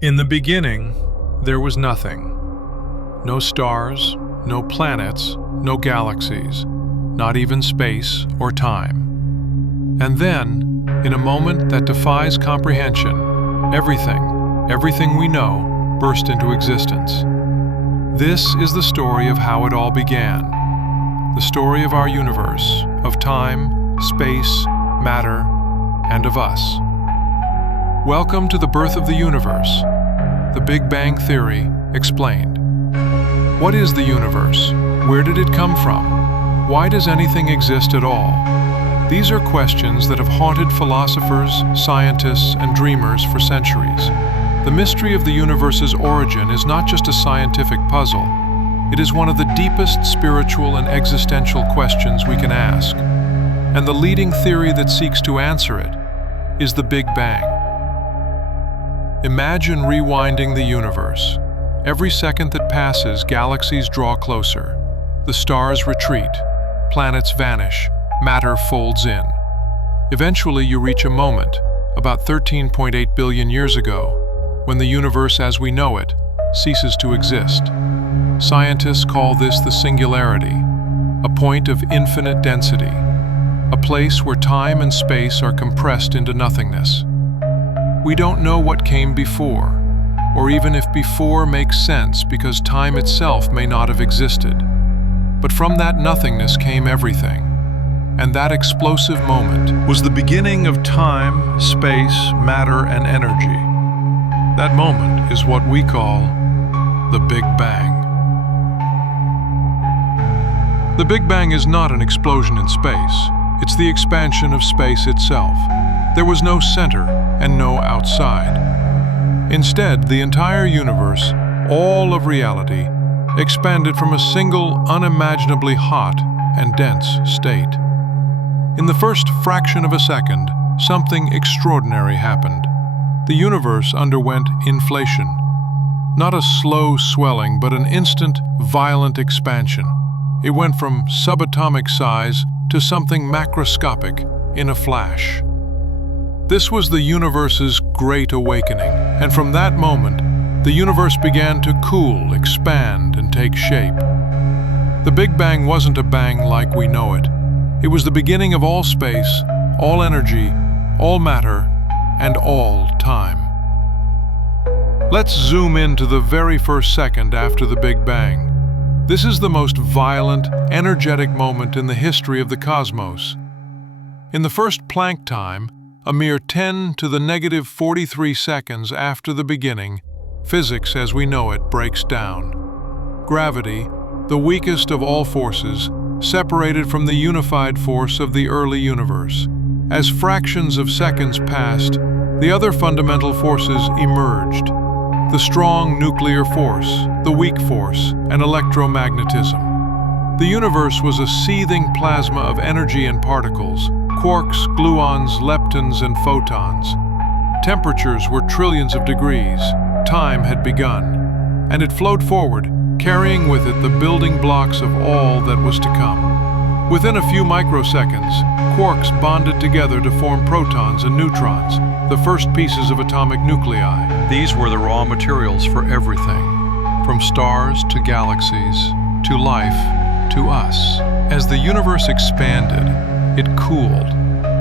In the beginning, there was nothing. No stars, no planets, no galaxies, not even space or time. And then, in a moment that defies comprehension, everything we know, burst into existence. This is the story of how it all began. The story of our universe, of time, space, matter, and of us. Welcome to the birth of the universe. The Big Bang Theory explained. What is the universe? Where did it come from? Why does anything exist at all? These are questions that have haunted philosophers, scientists, and dreamers for centuries. The mystery of the universe's origin is not just a scientific puzzle. It is one of the deepest spiritual and existential questions we can ask. And the leading theory that seeks to answer it is the Big Bang. Imagine rewinding the universe. Every second that passes, galaxies draw closer. The stars retreat, planets vanish, matter folds in. Eventually you reach a moment, about 13.8 billion years ago, when the universe as we know it ceases to exist. Scientists call this the singularity, a point of infinite density, a place where time and space are compressed into nothingness. We don't know what came before, or even if before makes sense because time itself may not have existed. But from that nothingness came everything, and that explosive moment was the beginning of time, space, matter, and energy. That moment is what we call the Big Bang. The Big Bang is not an explosion in space. It's the expansion of space itself. There was no center and no outside. Instead, the entire universe, all of reality, expanded from a single, unimaginably hot and dense state. In the first fraction of a second, something extraordinary happened. The universe underwent inflation. Not a slow swelling, but an instant, violent expansion. It went from subatomic size to something macroscopic in a flash. This was the universe's great awakening, and from that moment, the universe began to cool, expand, and take shape. The Big Bang wasn't a bang like we know it. It was the beginning of all space, all energy, all matter, and all time. Let's zoom into the very first second after the Big Bang. This is the most violent, energetic moment in the history of the cosmos. In the first Planck time, a mere 10 to the negative 43 seconds after the beginning, physics as we know it breaks down. Gravity, the weakest of all forces, separated from the unified force of the early universe. As fractions of seconds passed, the other fundamental forces emerged. The strong nuclear force, the weak force, and electromagnetism. The universe was a seething plasma of energy and particles, quarks, gluons, leptons, and photons. Temperatures were trillions of degrees. Time had begun, and it flowed forward, carrying with it the building blocks of all that was to come. Within a few microseconds, quarks bonded together to form protons and neutrons, the first pieces of atomic nuclei. These were the raw materials for everything, from stars to galaxies, to life, to us. As the universe expanded, it cooled,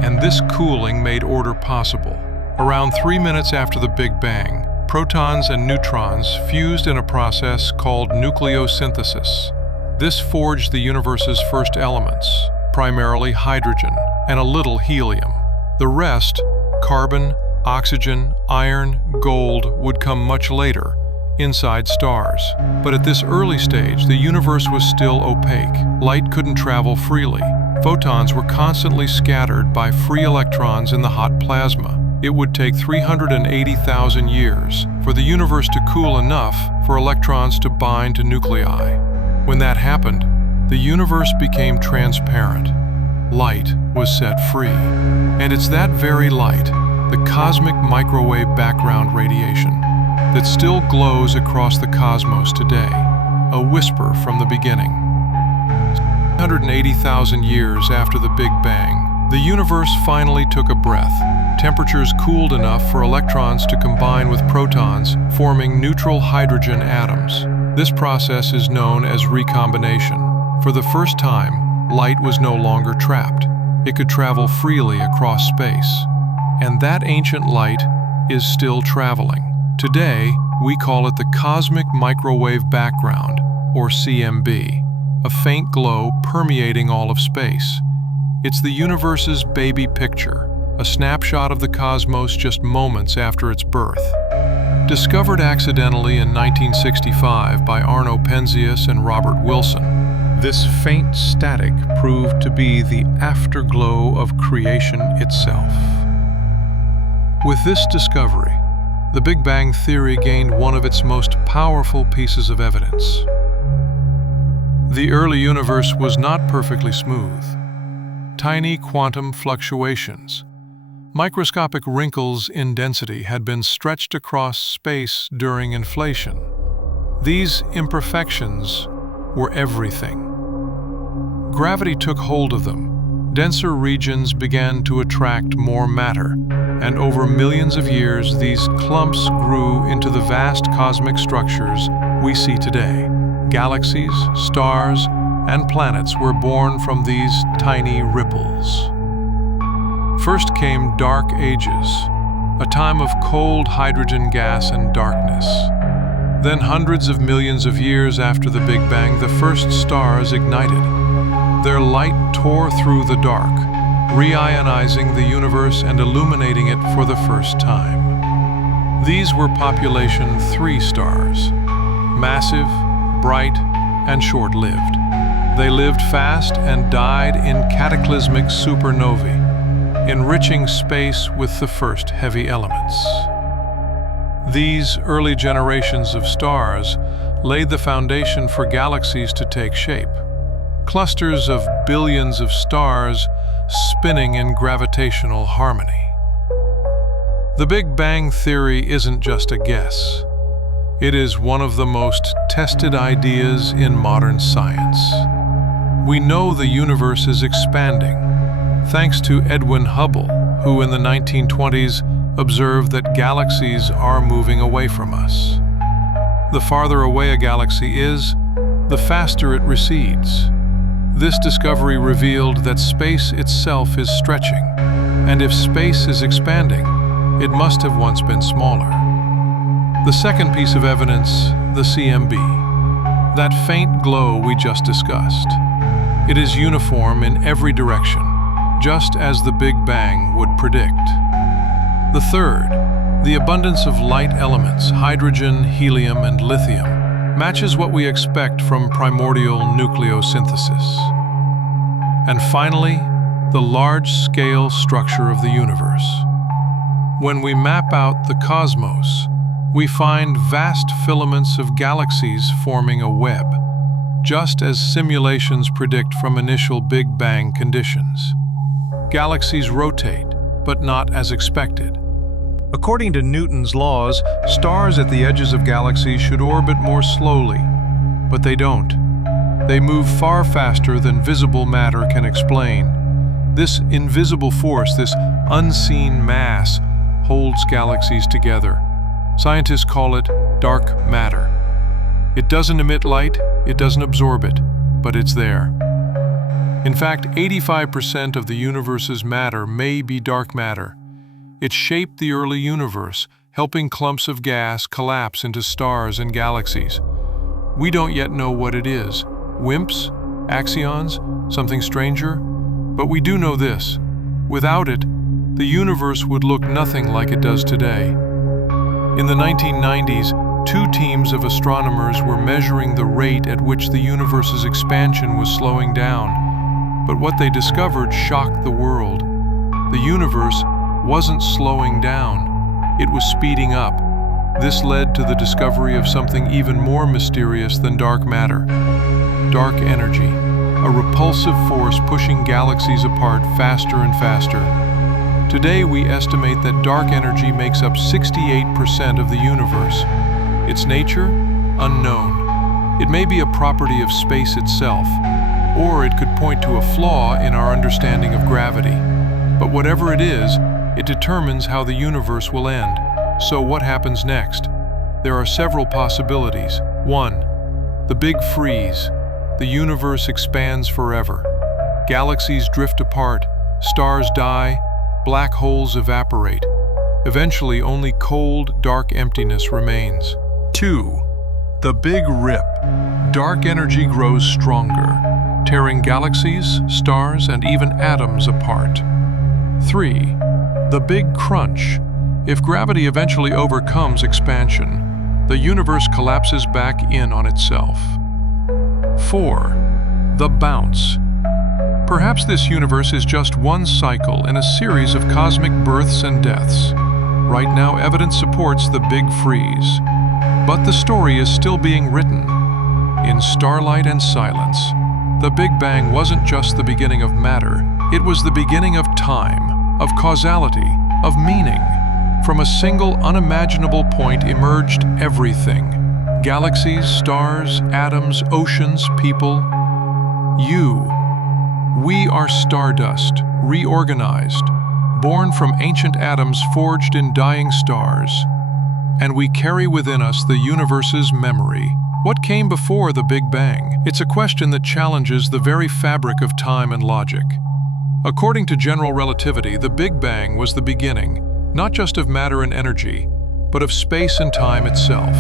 and this cooling made order possible. Around 3 minutes after the Big Bang, protons and neutrons fused in a process called nucleosynthesis. This forged the universe's first elements, primarily hydrogen and a little helium. The rest, carbon, oxygen, iron, gold, would come much later, inside stars. But at this early stage, the universe was still opaque. Light couldn't travel freely. Photons were constantly scattered by free electrons in the hot plasma. It would take 380,000 years for the universe to cool enough for electrons to bind to nuclei. When that happened, the universe became transparent. Light was set free. And it's that very light, the cosmic microwave background radiation, that still glows across the cosmos today, a whisper from the beginning. 180,000 years after the Big Bang, the universe finally took a breath. Temperatures cooled enough for electrons to combine with protons, forming neutral hydrogen atoms. This process is known as recombination. For the first time, light was no longer trapped. It could travel freely across space. And that ancient light is still traveling. Today, we call it the cosmic microwave background, or CMB, a faint glow permeating all of space. It's the universe's baby picture, a snapshot of the cosmos just moments after its birth. Discovered accidentally in 1965 by Arno Penzias and Robert Wilson, this faint static proved to be the afterglow of creation itself. With this discovery, the Big Bang Theory gained one of its most powerful pieces of evidence. The early universe was not perfectly smooth. Tiny quantum fluctuations, microscopic wrinkles in density had been stretched across space during inflation. These imperfections were everything. Gravity took hold of them. Denser regions began to attract more matter, and over millions of years, these clumps grew into the vast cosmic structures we see today. Galaxies, stars, and planets were born from these tiny ripples. First came dark ages, a time of cold hydrogen gas and darkness. Then, hundreds of millions of years after the Big Bang, the first stars ignited. Their light tore through the dark, reionizing the universe and illuminating it for the first time. These were population 3 stars, massive, bright, and short-lived. They lived fast and died in cataclysmic supernovae, enriching space with the first heavy elements. These early generations of stars laid the foundation for galaxies to take shape. Clusters of billions of stars spinning in gravitational harmony. The Big Bang Theory isn't just a guess. It is one of the most tested ideas in modern science. We know the universe is expanding, thanks to Edwin Hubble, who in the 1920s observed that galaxies are moving away from us. The farther away a galaxy is, the faster it recedes. This discovery revealed that space itself is stretching, and if space is expanding, it must have once been smaller. The second piece of evidence, the CMB, that faint glow we just discussed. It is uniform in every direction, just as the Big Bang would predict. The third, the abundance of light elements, hydrogen, helium, and lithium, matches what we expect from primordial nucleosynthesis. And finally, the large-scale structure of the universe. When we map out the cosmos, we find vast filaments of galaxies forming a web, just as simulations predict from initial Big Bang conditions. Galaxies rotate, but not as expected. According to Newton's laws, stars at the edges of galaxies should orbit more slowly, but they don't. They move far faster than visible matter can explain. This invisible force, this unseen mass, holds galaxies together. Scientists call it dark matter. It doesn't emit light, it doesn't absorb it, but it's there. In fact, 85% of the universe's matter may be dark matter. It shaped the early universe, helping clumps of gas collapse into stars and galaxies. We don't yet know what it is. WIMPs? Axions? Something stranger? But we do know this. Without it, the universe would look nothing like it does today. In the 1990s, 2 teams of astronomers were measuring the rate at which the universe's expansion was slowing down. But what they discovered shocked the world. The universe wasn't slowing down, it was speeding up. This led to the discovery of something even more mysterious than dark matter. Dark energy, a repulsive force pushing galaxies apart faster and faster. Today we estimate that dark energy makes up 68% of the universe. Its nature? Unknown. It may be a property of space itself, or it could point to a flaw in our understanding of gravity. But whatever it is, it determines how the universe will end. So what happens next? there are several possibilities. 1. The Big Freeze. The universe expands forever. Galaxies drift apart, stars die, black holes evaporate. Eventually, only cold, dark emptiness remains. 2. The Big Rip. Dark energy grows stronger, tearing galaxies, stars, and even atoms apart. 3. The Big Crunch. If gravity eventually overcomes expansion, the universe collapses back in on itself. 4. The Bounce. Perhaps this universe is just one cycle in a series of cosmic births and deaths. Right now, evidence supports the Big Freeze. But the story is still being written. In starlight and silence, the Big Bang wasn't just the beginning of matter, it was the beginning of time, of causality, of meaning. From a single unimaginable point emerged everything. Galaxies, stars, atoms, oceans, people. You. We are stardust, reorganized, born from ancient atoms forged in dying stars. And we carry within us the universe's memory. What came before the Big Bang? It's a question that challenges the very fabric of time and logic. According to general relativity, the Big Bang was the beginning, not just of matter and energy, but of space and time itself.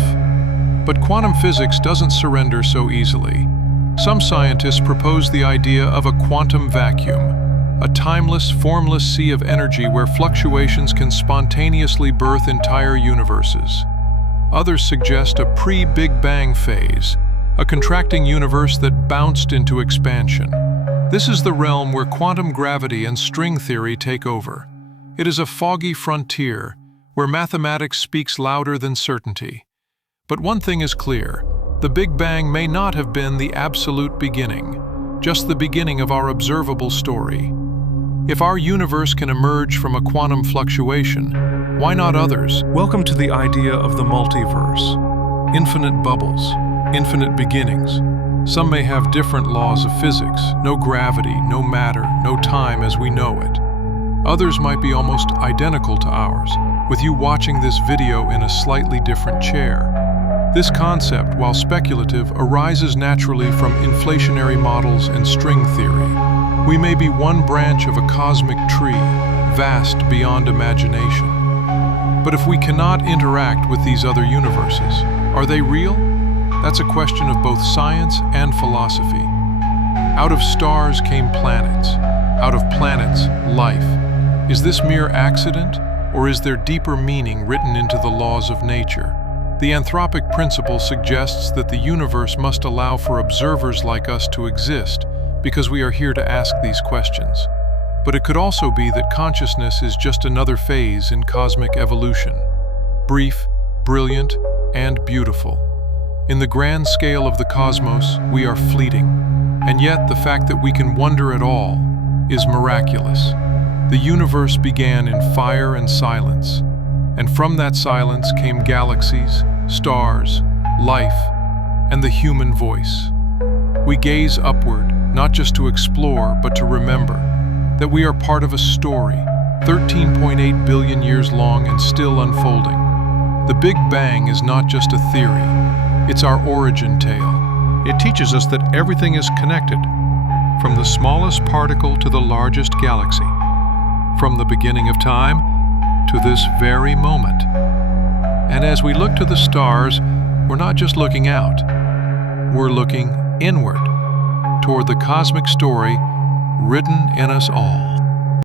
But quantum physics doesn't surrender so easily. Some scientists propose the idea of a quantum vacuum, a timeless, formless sea of energy where fluctuations can spontaneously birth entire universes. Others suggest a pre-Big Bang phase, a contracting universe that bounced into expansion. This is the realm where quantum gravity and string theory take over. It is a foggy frontier where mathematics speaks louder than certainty. But one thing is clear. The Big Bang may not have been the absolute beginning, just the beginning of our observable story. If our universe can emerge from a quantum fluctuation, why not others? Welcome to the idea of the multiverse. Infinite bubbles, infinite beginnings. Some may have different laws of physics, no gravity, no matter, no time as we know it. Others might be almost identical to ours, with you watching this video in a slightly different chair. This concept, while speculative, arises naturally from inflationary models and string theory. We may be one branch of a cosmic tree, vast beyond imagination. But if we cannot interact with these other universes, are they real? That's a question of both science and philosophy. Out of stars came planets. Out of planets, life. Is this mere accident, or is there deeper meaning written into the laws of nature? The anthropic principle suggests that the universe must allow for observers like us to exist, because we are here to ask these questions. But it could also be that consciousness is just another phase in cosmic evolution. Brief, brilliant, and beautiful. In the grand scale of the cosmos, we are fleeting. And yet, the fact that we can wonder at all is miraculous. The universe began in fire and silence. And from that silence came galaxies, stars, life, and the human voice. We gaze upward, not just to explore, but to remember that we are part of a story, 13.8 billion years long and still unfolding. The Big Bang is not just a theory, it's our origin tale. It teaches us that everything is connected, from the smallest particle to the largest galaxy, from the beginning of time to this very moment. And as we look to the stars, we're not just looking out, we're looking inward, toward the cosmic story written in us all.